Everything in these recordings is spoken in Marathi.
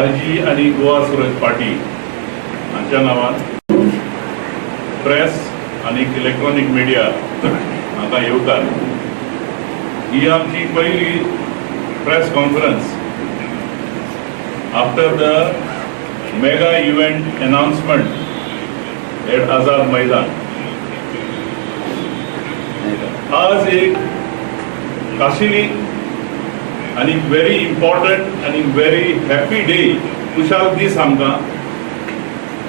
आरजी आणि गोवा स्वराज पार्टी हांच्या नांवान प्रेस आणि इलेक्ट्रॉनिक मिडिया हांगा येवकार ही आमची पहिली press conference after the mega event announcement at Azad Maidan. आज एक खाशेली आणि व्हेरी इम्पॉर्टंट आणि व्हेरी हॅपी डे, खुशाल दीस आमकां,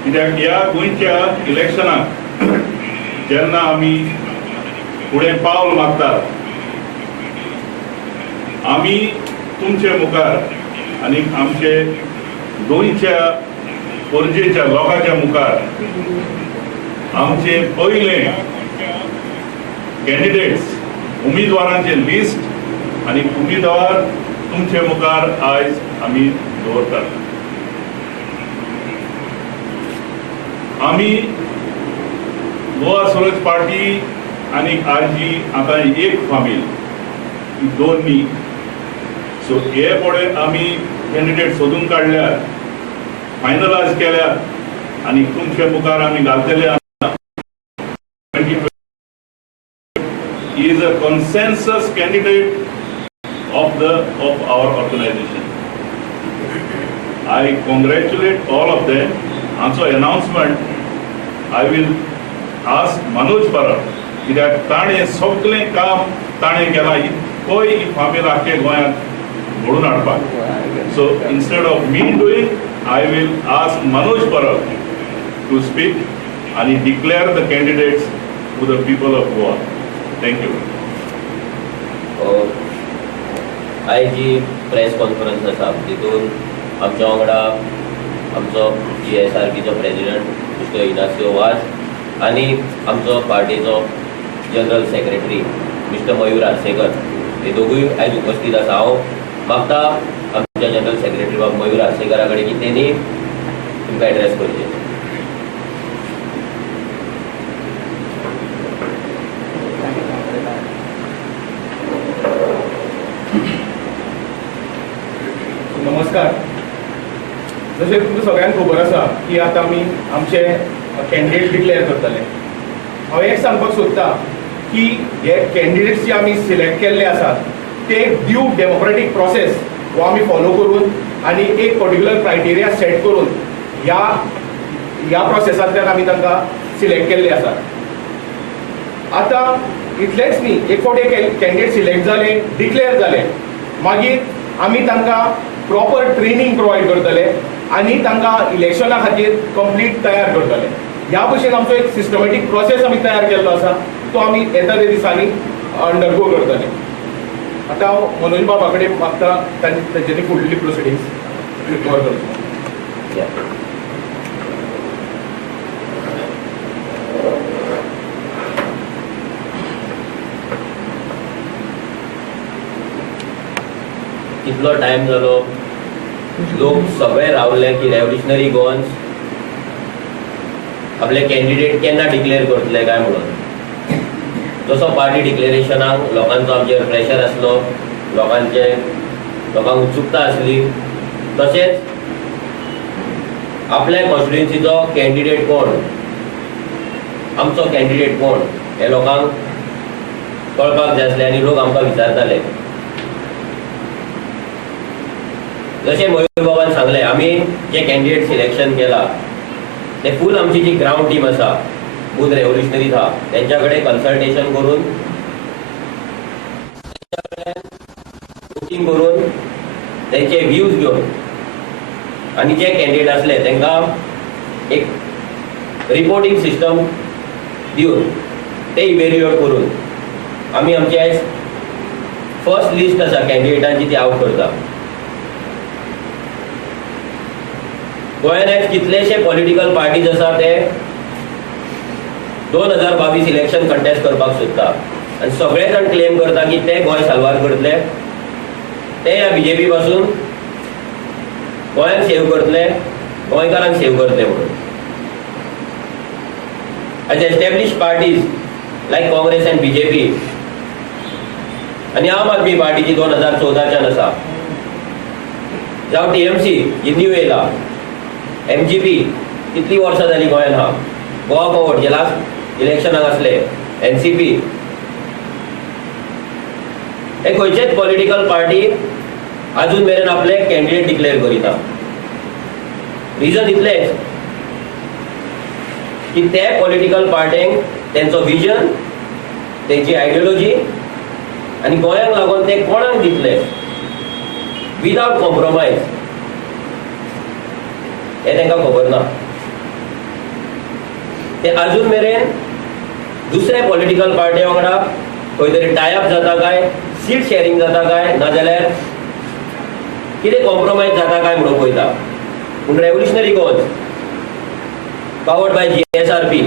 कित्याक ह्या गोंयच्या इलेक्शनाक जेन्ना आमी फुडें पावल मारतात, आमी तुमचे मुखार आनी आमचे गोंयच्या परजेच्या लोकांच्या मुखार आमचे पयले कॅन्डिडेट्स उमेदवारांचे लिस्ट आणि उमेदवार तुमचे मुखार आयज आमी दवरतात. आमी गोवा स्वराज पार्टी आणि आरजी हाका एक फामील, दोन न्ही. सो हे फुडें आमी कॅन्डिडेट सोदून काडल्यार, फायनलायज केल्यार आनी तुमचे मुखार आमी घालतले. He is a consensus candidate of our organization. I congratulate all of them. Also announcement, I will ask Manoj Parab कित्याक ताणें सगळें काम ताणें केलां खंय ही फामील आख्खे गोंयांत घडोवन हाडपाक. So instead of me doing, I will ask Manoj Parab to speak and declare the candidates to the people of Goa. Thank you. आयज जी प्रेस कॉन्फरन्स आसा तितून आमच्या वांगडा आमचो GSRPचो प्रेसिडेंट मिस्टर इनासियो वाझ आनी आमचो पार्टीचो जनरल सेक्रेटरी मिस्टर मयूर आर्सेकर हे दोगूय आयज उपस्थित आसा. हांव मागता आमच्या जनरल सेक्रेटरी बाब मयूर आर्सेकरा कडेन की तेणी तुमकां एड्रेस करचें. नमस्कार. जशें तुमकां सगळ्यांक खबर आसा की आतां आमी आमचे कॅन्डिडेट डिक्लेअर करतले. हांव एक सांगपाक सोदतां की हे कॅन्डिडेट्स जे आमी सिलेक्ट केल्ले आसात ते ड्यू डेमोक्रेटीक प्रोसेस हो आमी फॉलो करून आनी एक पर्टिक्युलर क्रायटेरिया सेट करून ह्या प्रोसेसांतल्यान आमी तांकां सिलेक्ट केल्ले आसात. आतां इतलेंच न्ही, एक फावटी कॅन्डिडेट सिलेक्ट जाले, डिक्लेअर जाले, मागीर आमी तांकां प्रॉपर ट्रेनिंग प्रोवायड करतले आनी तांकां इलेक्शना खातीर कंप्लीट तयार करतले. ह्या भशेन आमचो एक सिस्टमॅटीक प्रोसेस आमी तयार केल्लो आसा, तो आमी येता ते दिसांनी अंडरगो करतले. आतां हांव मनोज बाबा कडेन मागता तांच्यांनी फुडली प्रोसिडींग्स कवर करचो. कितलो टायम जालो, लोक सगळे रावले की रेव्होल्युशनरी गोवन्स आपले कॅन्डिडेट केन्ना डिक्लेअर करतले काय म्हणून. जसो पार्टी डिक्लेरेशनाक लोकांचो आमचेर प्रेशर आसलो, लोकांक उत्सुकता आसली, तशेंच आपल्या कॉन्स्टिट्युएन्सीचो कॅन्डिडेट कोण, आमचो कॅन्डिडेट कोण हे लोकांक कळपाक जाय आसलें आनी लोक आमकां विचारताले. जशें मयूर बाबान सांगलें, आमी जे कॅन्डिडेट सिलेक्शन केला ते फूल आमची जी ग्राउंड टीम आसा, बूथ रेव्होल्युशनरीज आहा, तेंच्या कडेन कन्सल्टेशन करून बुकींग करून तेंचे व्ह्यूज घेवन आनी जे कॅन्डिडेट आसले तांकां एक रिपोर्टिंग सिस्टम दिवन ते इवेल्युएट करून आमी आमची आयज फर्स्ट लिस्ट आसा कॅन्डिडेटांची ती आउट करता. गोंयांत कितलेशे पॉलिटिकल पार्टीज आसा ते 2022 इलेक्शन कंटेस्ट करपाक सोदता आनी सगळे जाण क्लेम करता की ते गोंय साल्वार करतले, ते ह्या BJP पासून गोंयांक सेव करतले, गोंयकारांक सेव करतले म्हणून. एज एस्टॅब्लिश्ड पार्टीज लायक काँग्रेस एंड BJP आनी आम आदमी पार्टी जी 2014च्यान आसा, जावं TMC ही न्यू येयला, MGP कितली वर्सां जाली गोंयांत हा, गोवा फॉवर्ड जे लास्ट इलेक्शनाक असले, NCP, हे खंयचेच पॉलिटिकल पार्टी अजून मेरेन आपले कॅन्डिडेट डिक्लेअर करिना. रिजन इतलेच की ते पॉलिटिकल पार्टींक तेंचो विजन, तेंची आयडियोलॉजी आनी गोंयांक लागून ते कोणाक दितले विदाउट कॉम्प्रोमाइज हे तांकां खबर ना. ते अजून मेरेन दुसरे पॉलिटिकल पार्टी वांगडा खंय तरी टायअप जाता काय, सीट शेअरिंग जाता काय, नाजाल्यार कितें कॉम्प्रोमाइज जाता काय म्हणून पळयता. पूण revolutionary Goans powered by GSRP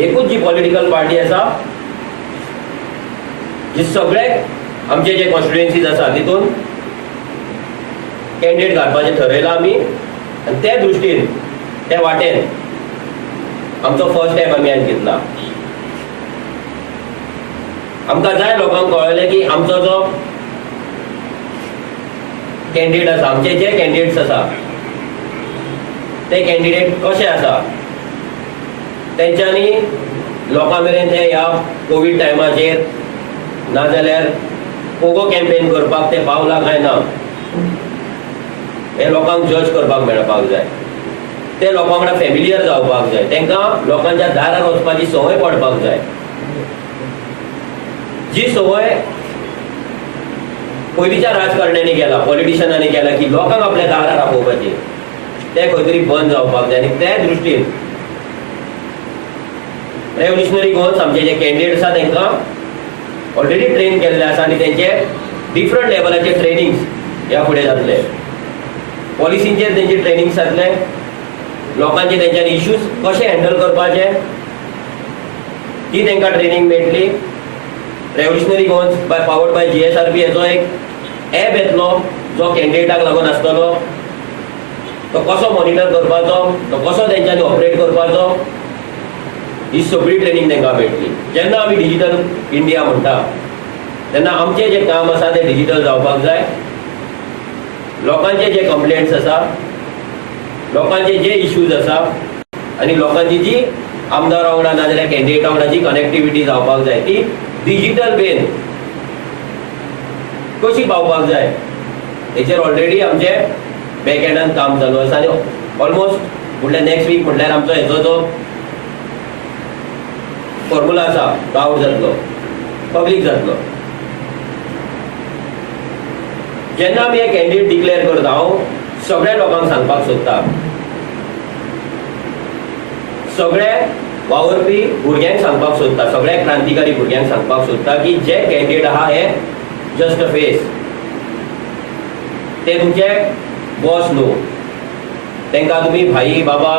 एकूच जी पॉलिटिकल पार्टी आसा जी सगळे आमचे जे कॉन्स्टिट्युएन्सीज आसा तितून कॅन्डिडेट घालपाचें ठरयलां आमी, आनी त्या दृश्टीन त्या वाटेन आमचो फर्स्ट स्टेप आमी आज घेतला. आमकां जाय लोकांक कळयलें की आमचो जो कॅन्डिडेट आसा, आमचे जे कॅन्डिडेट्स आसा ते कॅन्डिडेट कशे आसा, तेंच्यांनी लोकां मेरेन ते ह्या कोविड टायमाचेर नाजाल्यार पोगो कॅम्पेन करपाक ते पावला काय ना हे लोकांक जज करपाक मेळपाक जाय. ते लोकां वांगडा फॅमिलियर जावपाक जाय, तांकां लोकांच्या दारार वचपाची संवय पडपाक जाय. जी संवय पयलींच्या राजकारण्यांनी केला, पॉलिटिशियनांनी केला की लोकांक आपल्या दारार आपोवपाची, ते खंय तरी बंद जावपाक जाय. आनी त्या दृश्टीन रेव्होल्युशनरी गोवन्स आमचे जे कॅन्डिडेट आसा तांकां ऑलरेडी ट्रेन केल्ले आसा आनी तेंचे डिफरंट लेवलाचे ट्रेनिंग्स ह्या फुडें जातले. पॉलिसींचेर तेंचे ट्रेनिंग्स जातले, लोकांचे तेंच्यांनी इश्यूज कशे हँडल करपाचे ती तांकां ट्रेनिंग मेळटली. Revolutionary Goans by powered by GSRP हेचो एक ॲप येतलो जो कॅन्डिडेटाक लागून आसतलो. तो कसो मॉनिटर करपाचो, तो कसो तेंच्यांनी ऑपरेट करपाचो, ही सगळी ट्रेनिंग तांकां मेळटली. जेन्ना आमी डिजिटल इंडिया म्हणटा तेन्ना आमचें जें काम आसा तें डिजिटल जावपाक जाय. लोकांचे जे कंप्लेंट्स आसा, लोकांचे जे इश्यूज आसा आनी लोकांची जी आमदारा वांगडा नाजाल्यार कॅन्डिडेटा वांगडा जी कनेक्टिविटी जावपाक जाय ती डिजिटल वेन कशी पावपाक जाय हेचेर ऑलरेडी आमचे बॅक एंडान काम चालू आसा. आनी ऑलमोस्ट म्हणल्यार नेक्स्ट वीक म्हणल्यार आमचो हेचो जो फॉर्म्युला आसा तो आवट जातलो, पब्लीक जातलो. जेन्ना आमी हे कॅन्डिडेट डिक्लेअर करता हांव सगळ्या लोकांक सांगपाक सोदता, सगळे वावरपी भुरग्यांक सांगपाक सोदता, सगळ्या क्रांतिकारी भुरग्यांक सांगपाक सोदता की जे कॅन्डिडेट आहा हे जस्ट अ फेस, ते तुमचे बॉस न्हू. तांकां तुमी भाई बाबा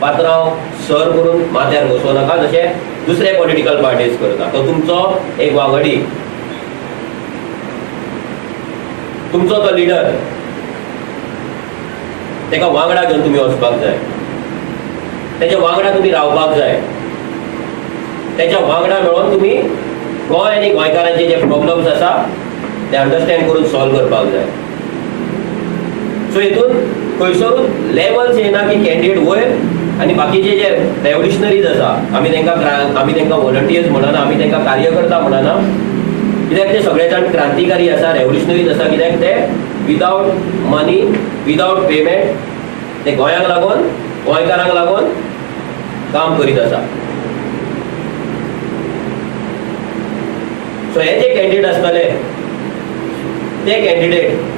पात्रांव सर करून माथ्यार बसोवं नाका जशे दुसरे पॉलिटिकल पार्टीज करता. तो तुमचो एक वांगडी, तुमचो तो लिडर, ताका वांगडा घेवन तुमी वचपाक जाय, तेच्या वांगडा तुमी रावपाक जाय, तेच्या वांगडा मेळोन तुमी गोंय आनी गोंयकारांचे जे प्रॉब्लम्स आसा ते अंडरस्टँड करून सॉल्व करपाक जाय. सो हितून खंयसरूच लेवल्स येना की कॅन्डिडेट वयर आनी बाकीचे जे रेव्होल्युशनरीज आसा आमी तांकां व्हॉलंटियर्स म्हणना, आमी तांकां कार्यकर्ता म्हणना, कित्याक ते सगळे जाण क्रांतिकारी आसा, रेव्होल्युशनरीज आसा. कित्याक ते विदाउट मनी, विदाउट पेमेंट ते गोंयांक लागून, गोंयकारांक लागून काम करीत आसा. सो हे जे कॅन्डिडेट आसतले ते कॅन्डिडेट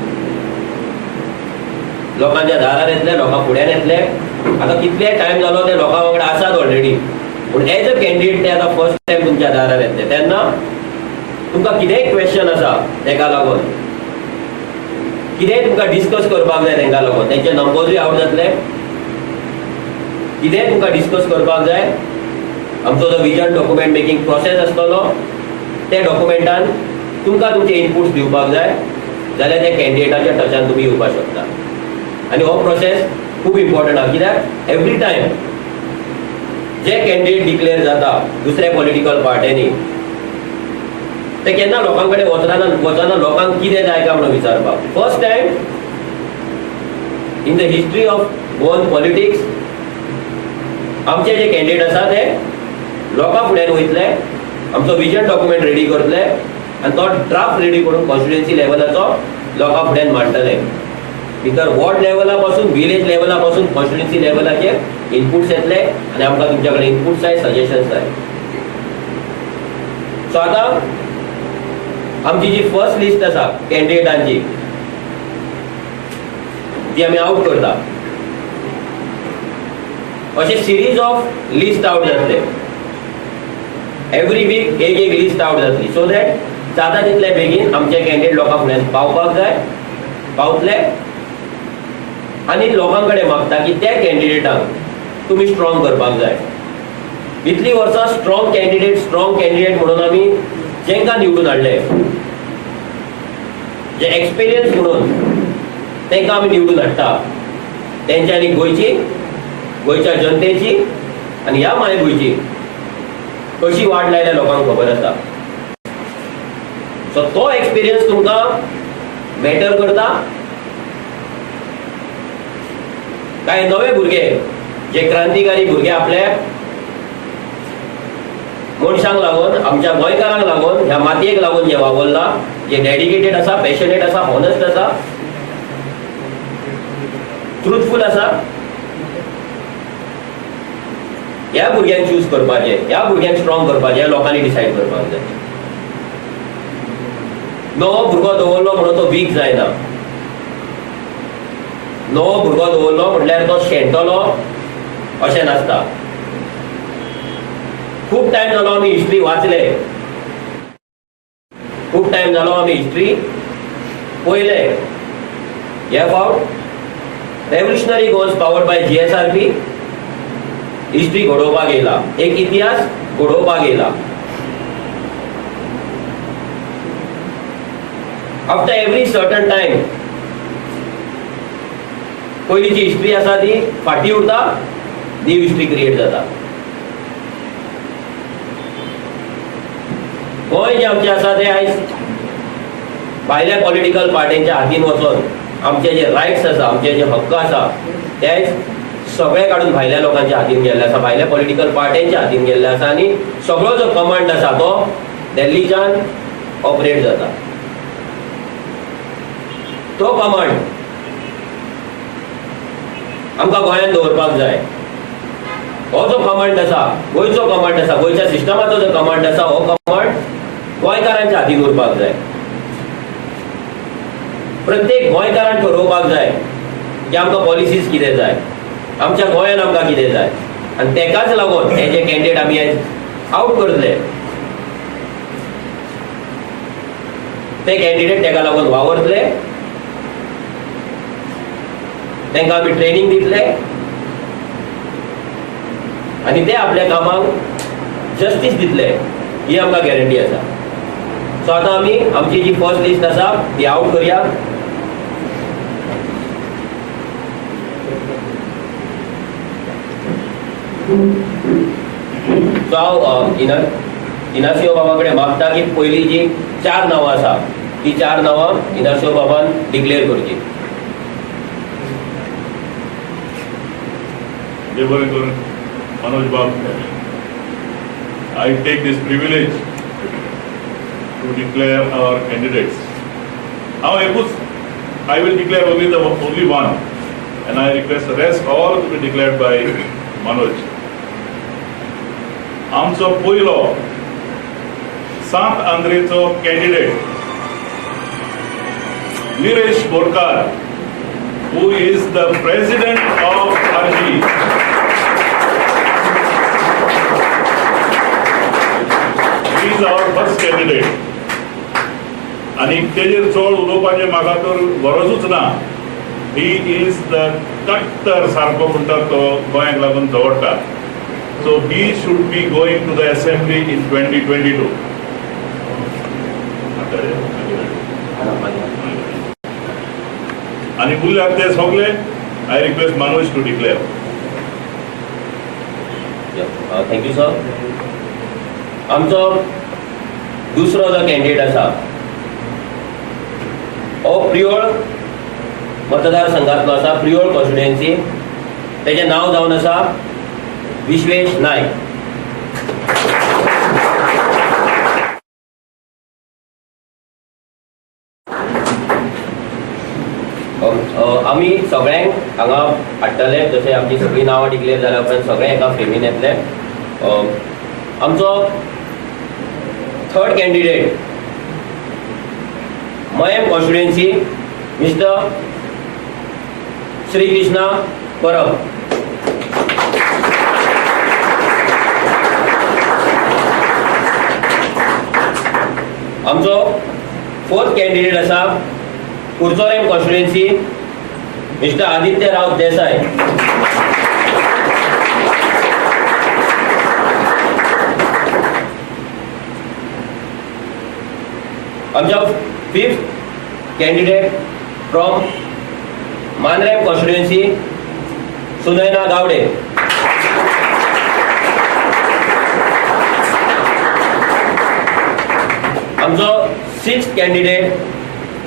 लोकांच्या दारार येतले, लोकां फुड्यान येतले. आतां कितले टायम जालो ते लोकां वांगडा आसात ऑलरेडी, पूण एज अ कॅन्डिडेट ते आतां फर्स्ट टायम तुमच्या दारार येतले तेन्ना तुमकां कितेंय क्वेश्चन आसा तेका लागून, कितेंय तुमकां डिस्कस करपाक जाय तांकां लागून, तेंचे नंबर्सूय आवट जातले. कितेंय तुमकां डिस्कस करपाक जाय, आमचो जो विजन डॉक्युमेंट मेकिंग प्रोसेस आसतलो ते डॉक्युमेंटान तुमकां तुमचे इनपुट्स दिवपाक जाय जाल्यार त्या कॅन्डिडेटाच्या टचान तुमी येवपाक शकता. आनी हो प्रोसेस खूब इम्पॉर्टंट आहा. कित्याक एवरी टायम जे कॅन्डिडेट डिक्लेअर जाता दुसऱ्या पॉलिटिकल पार्ट्यांनी ते केन्ना लोकां कडेन वचना लोकांक कितें जाय काय म्हणून विचारपाक. First time in the history of Goan politics आमचे जे कॅन्डिडेट आसा ते लोकां फुड्यान वयतले, आमचो विजन डॉक्युमेंट रेडी करतले आनी तो ड्राफ्ट रेडी करून कॉन्स्टिट्युएन्सी लेवलाचो लोकां फुड्यान मांडटले. भितर वॉर्ड लेवला पासून विलेज लेवला पासून कॉन्स्टिट्युएन्सी लेवलाचेर इनपुट्स येतले आनी आमकां तुमच्या कडेन इनपुट्स जाय, सजेशन्स जाय. सो आतां आमची जी फर्स्ट लिस्ट आसा कॅन्डिडेटांची ती आमी आउट करता. अशे सिरीज ऑफ लिस्ट आउट जातले. एवरी वीक एक लिस्ट आउट जातली, सो दॅट जाता तितले बेगीन आमचे कॅन्डिडेट लोकां फुड्यान पावपाक जाय, पावतले. आनी लोकां कडेन मागता की त्या कॅन्डिडेटाक तुमी स्ट्रॉंग करपाक जाय. इतली वर्सां स्ट्रॉंग कॅन्डिडेट म्हणून आमी जेंकां निवडून हाडले, जे एक्सपिरियन्स म्हणून तेंकां आमी निवडून हाडटा, तेंच्यांनी गोंयच्या जनतेची आनी ह्या मायभूंयची कशी वाट लायल्या लोकांक खबर आसा. सो तो एक्सपिरियन्स तुमकां मॅटर करता. कांय नवे भुरगे, जे क्रांतिकारी भुरगे आपल्या मनशांक लागून, आमच्या गोंयकारांक लागून, ह्या मातयेक लागून जे वावरला, जे डेडिकेटेड आसा, पॅशनेट आसा, हॉनस्ट आसा, ट्रुथफूल आसा, ह्या भुरग्यांक चूज करपाचे, ह्या भुरग्यांक स्ट्रॉंग करपाचे, लोकांनी डिसायड करपाक जाय. नवो भुरगो दवरलो म्हणून तो वीक जायना. नवो भुरगो दवरलो म्हटल्यार तो शेणटलो अशें नासता. खूब टायम जालो आमी हिस्ट्री वाचले, खूब टायम जालो आमी हिस्ट्री पळयले. ह्या फावट revolutionary Goans powered by GSRP history घडोवपाक येयला, एक इतिहास घडोवपाक येयला. आफ्टर एवरी सर्टन टाइम पयलींची हिस्ट्री आसा ती फाटी उरता, न्यू हिस्ट्री क्रिएट जाता. गोंय जे आमचे आसा ते आयज भायल्या पॉलिटिकल पार्टींच्या हातीन वचून आमचे जे रायट्स आसा, आमचे जे हक्क आसा ते आयज सगळे काडून भायल्या लोकांच्या हातीन गेल्ले आसा, भायल्या पॉलिटिकल पार्ट्यांच्या हातीन गेल्ले आसा. आनी सगळो जो कमांड आसा तो दिल्लीच्यान ऑपरेट जाता. तो कमांड आमकां गोंयांत दवरपाक जाय. हो जो कमांड आसा, गोंयचो कमांड आसा, गोंयच्या सिस्टमाचो जो कमांड आसा, हो कमांड गोंयकारांच्या हातीन उरपाक जाय. प्रत्येक गोंयकारान ठरोवपाक जाय की आमकां पॉलिसीज कितें जाय, आमच्या गोंयान आमकां कितें जाय. आनी तेकाच लागून हे जे कॅन्डिडेट आमी आयज आउट करतले, ते कॅन्डिडेट तेका लागून वावरतले, तांकां आमी ट्रेनिंग दितले आनी ते आपल्या कामाक जस्टीस दितले, ही आमकां गॅरंटी आसा. सो आतां आमी आमची जी फर्स्ट लिस्ट आसा ती आउट करया. सो हांव इनासियो बाबा कडेन मागता की पयलीं जी 4 नांवां आसा ती 4 नांवां इनासियो बाबान डिक्लेअर करची. जय बरें करून मनोज बाब, I take this privilege to declare our candidates. However, I will declare only one, and I request the rest all to be declared by Manoj. आमचो पयलो सांत आंद्रेचो candidate Niresh Borkar, who is the president of RG. He is our first candidate. आणि तेजेर चड उलोवपाचें म्हाका तर गरजूच ना. He is the कट्टर सारको म्हणटा तो गोंयाक लागून दवरता. So he should be going to the assembly in 2022. आणि उरल्यात ते सगळे I request Manoj to declare. Thank you sir. आमचो दुसरो जो कॅन्डिडेट आसा हो प्युअर मतदारसंघातलो आसा प्रियोळ कॉन्स्टिट्युएन्सी. तेजें नांव जावन आसा विश्वेश नायक. आमी सगळ्यांक हांगा हाडटले, जशें आमची सगळीं नांवां डिक्लेअर जाल्या उपरांत सगळे एका फ्रेमीन येतले. आमचो third candidate Mayem constituency mister Shri Krishna Parab. आमचो फोर्थ कॅन्डिडेट आसा कुर्चोरेम कॉन्स्टिट्युएन्सी मिस्टर आदित्य राव देसाई. आमच्या fifth candidate from Maandrem constituency Sunayana Gawade. आमचो sixth candidate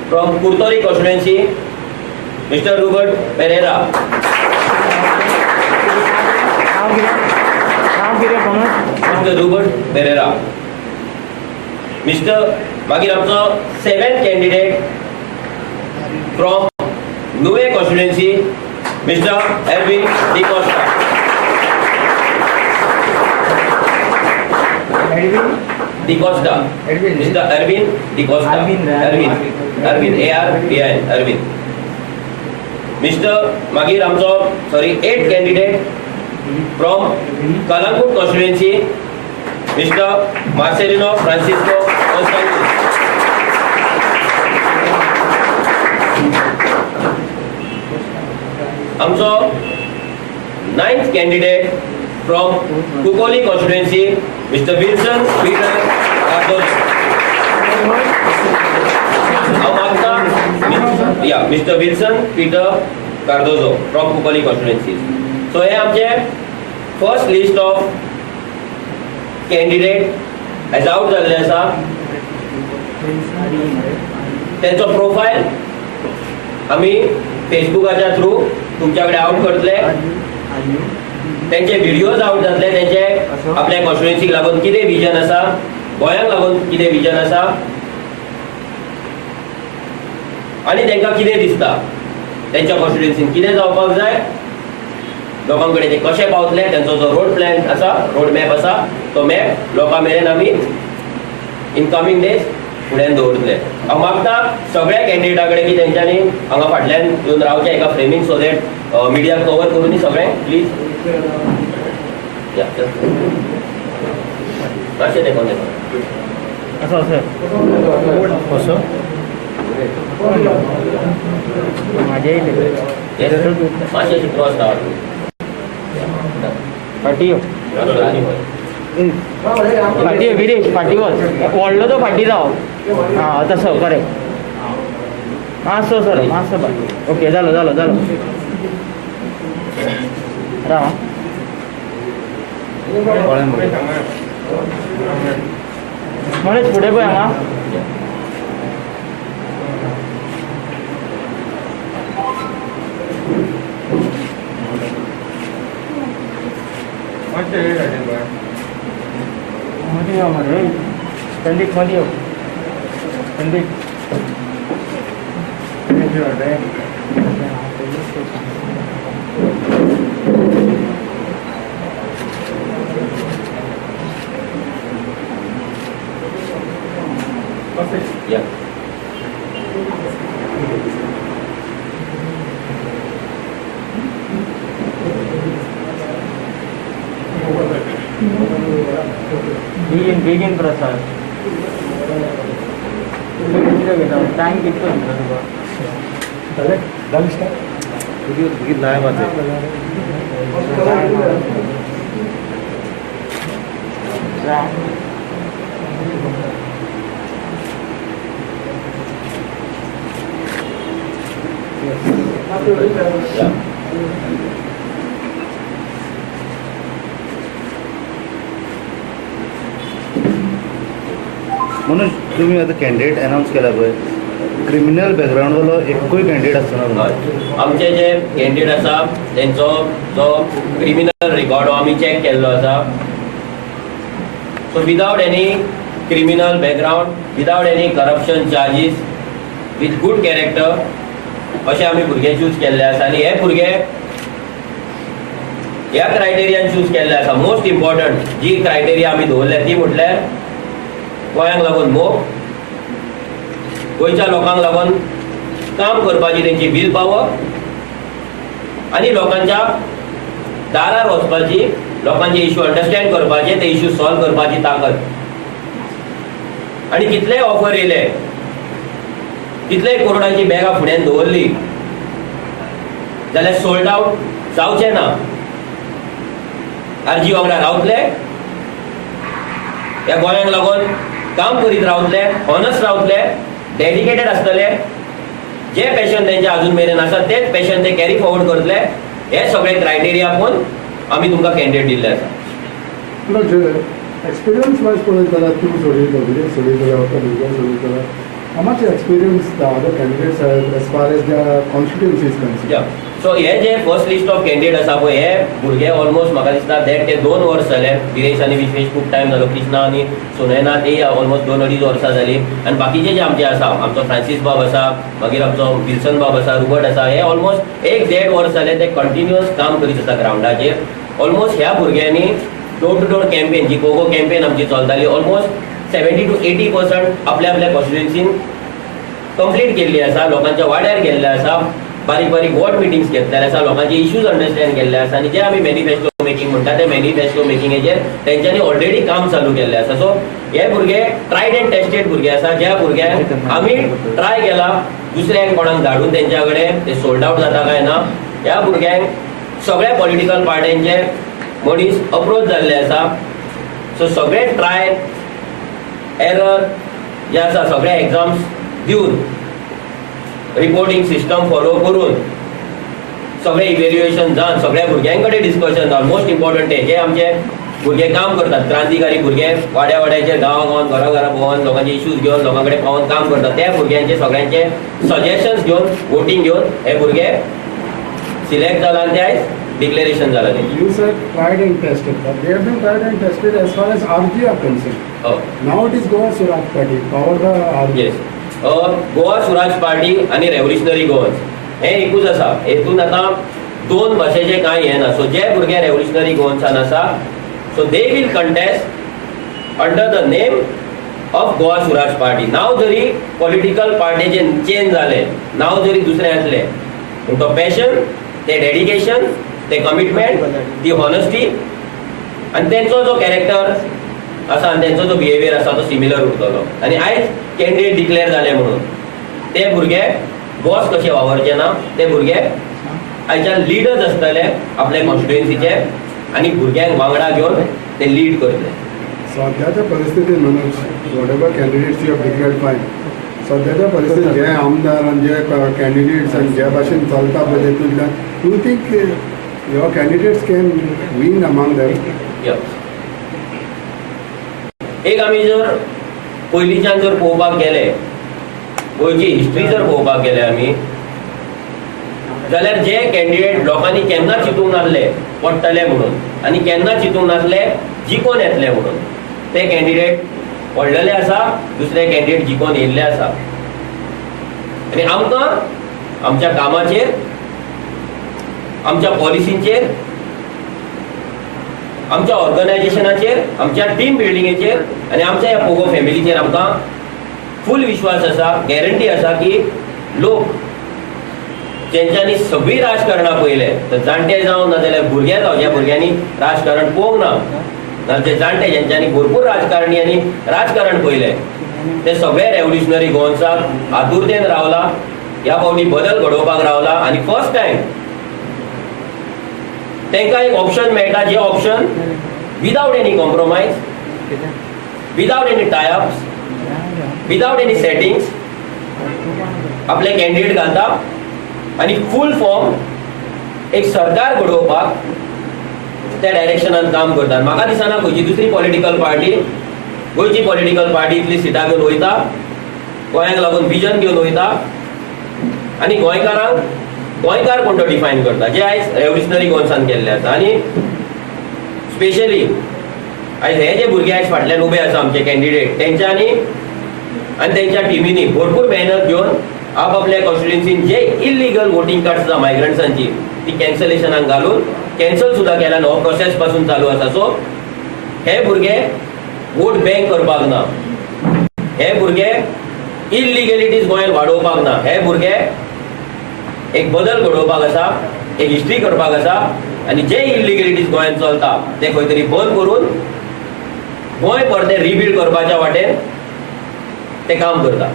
from Curtorim constituency mister Robert Pereira. Mister Robert Pereira. मागीर आमचो seventh candidate from Nuvem constituency mister Erwin D'Costa. Mister Erwin D'Costa. Arvind ARVIN Arvind. मागीर आमचो eight candidate from Calangute constituency mister Marcelino Francisco Ostando. आमचो नाइन्थ कॅन्डिडेट फ्रॉम कुकोली constituency mister Wilson Peter Cardozo. Mister Wilson Peter Cardozo from कुकोली कॉन्स्टिट्युएन्सी. सो हे आमचे फर्स्ट लिस्ट ऑफ कॅन्डिडेट एज आउट जाल्ले आसा. तेंचो प्रोफायल आमी फेसबुकाच्या थ्रू तुमच्या कडेन आउट करतले. तेंचे व्हिडिओज आउट जातले. तेंचे आपल्या कॉन्स्टिट्युएन्सीक लागून कितें विजन आसा, गोंयांक लागून कितें विजन आसा आनी तांकां कितें दिसता तेंच्या कॉन्स्टिट्युएन्सीन कितें जावपाक जाय, लोकां कडेन ते कशें पावतले, तेंचो जो रोड प्लॅन आसा, रोड मॅप आसा, तो मॅप लोकां मेरेन आमी इन कमिंग डेज फुड्यान दवरतले. हांव मागता सगळ्या कॅन्डिडेटा कडेन की तेंच्यांनी हांगा फाटल्यान येवन रावचें एका फ्रेमीन सो दॅट मिडिया कवर करून सगळें प्लीज. मातशें देखून कसं मातशें क्रॉस रावत फाटी फाटी विरेश फाटी वच व्हडलो तो फाटी जाव. हां तसो करेक्ट. मातसो सर मातसो बाय. ओके जालो जालो जालो. राव मनेच फुडें पळय हांगा. मदी यो मरे पंडित मदी यो पंडित. या बेगीन प्रसाद टाइम कितलो तुका लाय माते म्हणून तुम्ही आता कॅन्डिडेट अनाऊन्स केला पळय क्रिमिनल बॅकग्राऊंडवालो एकूय कॅन्डिडेट आसना हय. आमचे जे कॅन्डिडेट आसा तेंचो जो क्रिमिनल रिकॉर्ड आमी चॅक केल्लो आसा. So without any criminal background, without any corruption charges, with good character अशे आमी भुरगे चूज केल्ले आसा. आनी हे भुरगे ह्या क्रायटेरियान चूज केल्ले आसा. मोस्ट इम्पॉर्टंट जी क्रायटेरिया आमी दवरल्या ती म्हटल्यार गोंयांक लागून मोग, गोंयच्या लोकांक लागून काम करपाची तेंची विल पावर आनी लोकांच्या दारार वचपाची, लोकांचे इश्यू अंडरस्टँड करपाचे, ते इश्यू सॉल्व करपाची ताकद. आनी कितलेय ऑफर येयले, कितलेय करोडांची बॅगां फुड्यान दवरली जाल्यार सोल्ड आउट जावचें ना. आरजी वांगडा रावतले, ह्या गोंयांक लागून काम करीत रावतले, ऑनस्ट रावतले, डेडिकेटेड आसतले. जे पॅशन तेंचे अजून मेरेन आसा तेच पॅशन ते कॅरी फॉरवर्ड करतले. हे सगळे क्रायटेरिया पळोवन आमी तुमकां कॅन्डिडेट दिल्ले आसा. एक्सपिरियन्स वायज पळयत जाल्यार तूं सोडयलो, विलेज सोडयलो, भुरगो सोडयलो, how much experience the other candidates have as far as their constituency is concerned? So हे जे फर्स्ट लिस्ट ऑफ कॅन्डिडेट आसा पळय, हे भुरगे ऑलमोस्ट म्हाका दिसता ते 2 वर्स जाले. विरेश आनी विश्वेश खूब टायम जालो. कृष्णा आनी सुनयना ते ऑलमोस्ट 2-2.5 वर्सां जाली. आनी बाकीचे जे आमचे आसा, आमचो फ्रांसीस बाब आसा, मागीर आमचो विल्सन बाब आसा, रुबर्ट आसा, हे ऑलमोस्ट 1-1.5 वर्स जाले ते कंटिन्युअस काम करीत आसा ग्राउंडाचेर. ऑलमोस्ट ह्या भुरग्यांनी डोर टू डोर कॅम्पेन, जी कोगो कॅम्पेन आमची चलताली, ऑलमोस्ट 70 to 80% आपल्या कॉन्स्टिट्युएन्सीन कंप्लीट केल्ली आसा. लोकांच्या वाड्यार गेल्ले आसा, बारीक बारीक वॉर्ड मिटिंग्स घेतलेले आसा, लोकांचे इश्यूज अंडरस्टँड केल्ले आसा. आनी जे आमी मॅनिफेस्टो मेकिंग म्हणटा ते मॅनिफेस्टो मेकिंगेचेर तेंच्यांनी ऑलरेडी काम चालू केल्लें आसा. सो हे भुरगे ट्रायड एंड टेस्टेड भुरगे आसा. ज्या भुरग्यांक आमी ट्राय केला दुसऱ्यांक कोणाक धाडून तेंच्या कडेन ते सोल्ड आउट जाता काय ना. ह्या भुरग्यांक सगळ्या पॉलिटिकल पार्ट्यांचे मनीस अप्रोच जाल्ले आसा. सो सगळे ट्राय एरर जे आसा सगळे एग्जाम्स दिवन, रिपोर्टिंग सिस्टम फॉलो करून, सगळे इव्हॅल्युएशन जावन, सगळ्या भुरग्यां कडेन डिस्कशन जावन, मोस्ट इम्पॉर्टंट हे जे आमचे भुरगे काम करतात, क्रांतिकारी भुरगे वाड्या वाड्याचेर गांवां घरा भोंवन लोकांचे इश्यूज घेवन लोकां कडेन पावून काम करतात, त्या भुरग्यांचे सगळ्यांचे सजेशन्स घेवन, वोटींग घेवन हे भुरगे सिलेक्ट जाला आनी ते आयज डिक्लेरेशन जालां. You said tried and tested, but they have been tried and tested as far as RG are concerned. Now it is Goa Swaraj Party, powered by RG. Yes, Goa Swaraj party आनी रेव्होल्युशनरी गोवन्स हे एकूच आसा. हेतून आतां 2 भाशेचे कांय हे ना. सो जे भुरगे रेव्होल्युशनरी गोवन्सान आसा, so they will contest under the name of Goa Swaraj party. नांव जरी पॉलिटिकल पार्टीचे चेंज जाले, नांव जरी दुसरें आसलें, पूण तो पॅशन, ते डेडिकेशन, ते कमिटमेंट, ती हॉनेस्टी आनी तेंचो जो कॅरेक्टर आसा आनी तेंचो जो बिहेवियर आसा तो सिमिलर उरतलो. आनी आयज कॅन्डिडेट डिक्लेअर जाले म्हणून ते भुरगे बॉस कशे वावरचे ना, ते भुरगे आयच्यान लिडर्स आसतले आपल्या कॉन्स्टिट्युएन्सीचे आनी भुरग्यांक वांगडा घेवन ते लीड करतले. सध्याच्या परिस्थितीत Manoj, whatever candidates you have declared फायन, सध्याच्या परिस्थितीत जे आमदार आनी जे कॅन्डिडेट्स आनी ज्या भाशेन चलता पळय तेतूंतल्यान do think your candidates can win among them? एक आमी जर पयलींच्यान जर पळोवपाक गेले, गोंयची हिस्ट्री जर पळोवपाक गेले आमी, जाल्यार जे कॅन्डिडेट लोकांनी केन्ना चिंतूंक नासले पडटले म्हणून आनी केन्ना चिंतूंक नासले जिखून येतले म्हणून, ते कॅन्डिडेट पडलेले आसा, दुसरे कॅन्डिडेट जिखून येयल्ले आसा. आनी आमकां आमच्या कामाचेर, आमच्या पॉलिसींचेर, आमच्या ऑर्गनायझेशनाचेर, आमच्या टीम बिल्डिंगेचेर आनी आमच्या ह्या पोगो फॅमिलीचेर आमकां फूल विश्वास आसा, गॅरंटी आसा की लोक जेंच्यांनी सगळीं राजकारणां पळयले, तर जाणटे जावं ना जाल्यार भुरगे जावं, ज्या भुरग्यांनी राजकारण पळोवंक ना, नाजाल्यार ते जाणटे जेंच्यांनी भरपूर राजकारणी आनी राजकारण पळयले, ते सगळे रेव्होल्युशनरी गोवन्साक आतुरतेन रावला, ह्या फावटी बदल घडोवपाक रावला. आनी फर्स्ट टायम तांकां एक ऑप्शन मेळटा, जे option without any compromise, without any tie-ups, without any settings आपले कॅन्डिडेट घालता आनी फूल फॉर्म एक सरकार घडोवपाक त्या डायरेक्शनान काम करता. म्हाका दिसना खंयची दुसरी पॉलिटिकल पार्टी, गोंयची पॉलिटिकल पार्टी इतली सिटां घेवन वयता गोंयाक लागून विजन घेवन वयता आनी गोंयकार कोण तो डिफायन करता, जे आयज रेव्होल्युशनरी गोंयसान केल्ले आसा. आनी स्पेशली आयज हे जे भुरगे आयज फाटल्यान उबे आसा आमचे कॅन्डिडेट, तेंच्यांनी आनी तेंच्या टिमींनी भरपूर मेहनत घेवन आपआपल्या कॉन्स्टिट्युएन्सीन जे इल्लिगल वोटिंग कार्ड्स आसा मायग्रंट्सांची ती कॅन्सलेशनाक घालून कॅन्सल सुद्दां केल्यान हो प्रोसेस पासून चालू आसा. सो हे भुरगे वोट बँक करपाक ना, हे भुरगे इल्लिगॅलिटीज गोंयांत वाडोवपाक ना, हे भुरगे एक बदल घडोवपाक आसा, एक हिस्ट्री करपाक आसा आनी जे इल्लिगॅलिटीज गोंयांत चलता ते खंय तरी बंद करून गोंय परते रिबिल्ड करपाच्या वाटेन ते काम करता.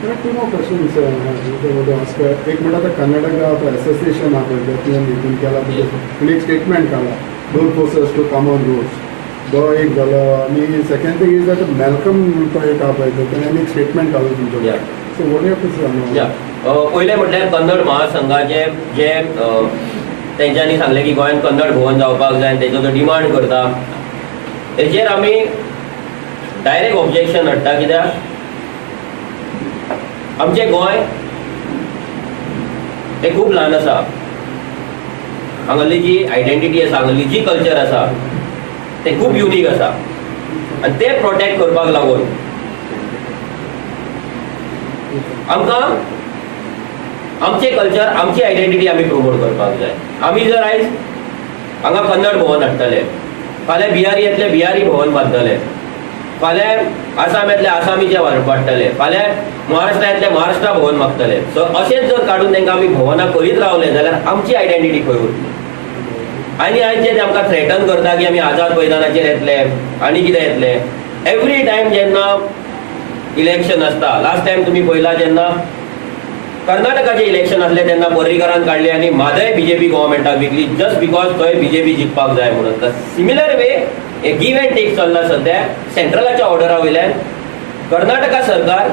There are two more questions. I want to ask. एक म्हणटा तर कर्नाटका असोसिएशन आहा पळय त्यातल्यान हितून केला तुमी एक स्टेटमेंट काडला don't force us to come on roads, तो एक जालो. आनी second thing is that Malcolm तो एक आहा पळय त्याने एक स्टेटमेंट काडलो तुमचे. So what you have to say? पयलें म्हटल्यार कन्नड महासंघाचे जे तेंच्यांनी सांगलें की गोंयांत कन्नड भवन जावपाक जाय आनी तेजो तो डिमांड करता, तेजेर आमी डायरेक्ट ऑब्जेक्शन हाडटा. कित्याक आमचे गोंय हे खूब ल्हान आसा, हांगाली जी आयडेंटिटी आसा, हांगाली जी कल्चर आसा ते खूब युनीक आसा आनी ते प्रोटेक्ट करपाक लागून आमकां आमचे कल्चर, आमची आयडेंटिटी आमी प्रमोट करपाक जाय. आमी जर आयज हांगा कन्नड भवन हाडटले, फाल्यां बिहारी येतले बिहारी भवन बांदतले, फाल्यां आसाम येतले आसामीचे वाडटले, फाल्यां महाराष्ट्रा येतले महाराष्ट्रा भवन मागतले. सो अशेंच जर काडून तांकां आमी भवनां करीत रावले जाल्यार आमची आयडेंटिटी खंय उरतली. आनी आयज जे आमकां थ्रेटन करता की आमी आझाद मैदानाचेर येतले आनी कितें येतले, एवरी टायम जेन्ना इलेक्शन आसता, लास्ट टायम तुमी पळयला जेन्ना कर्नाटकाचे इलेक्शन असले तेन्ना पर्रीकरान काडले आनी म्हादय बीजेपी गव्हर्मेंटाक विकली जस्ट बिकॉज थंय बीजेपी जिखपाक जाय म्हणून. सिमिलर वे एक गिव एंड टेक चल्ला सध्या. सेंट्रलाच्या ऑर्डरा वयल्यान कर्नाटका सरकार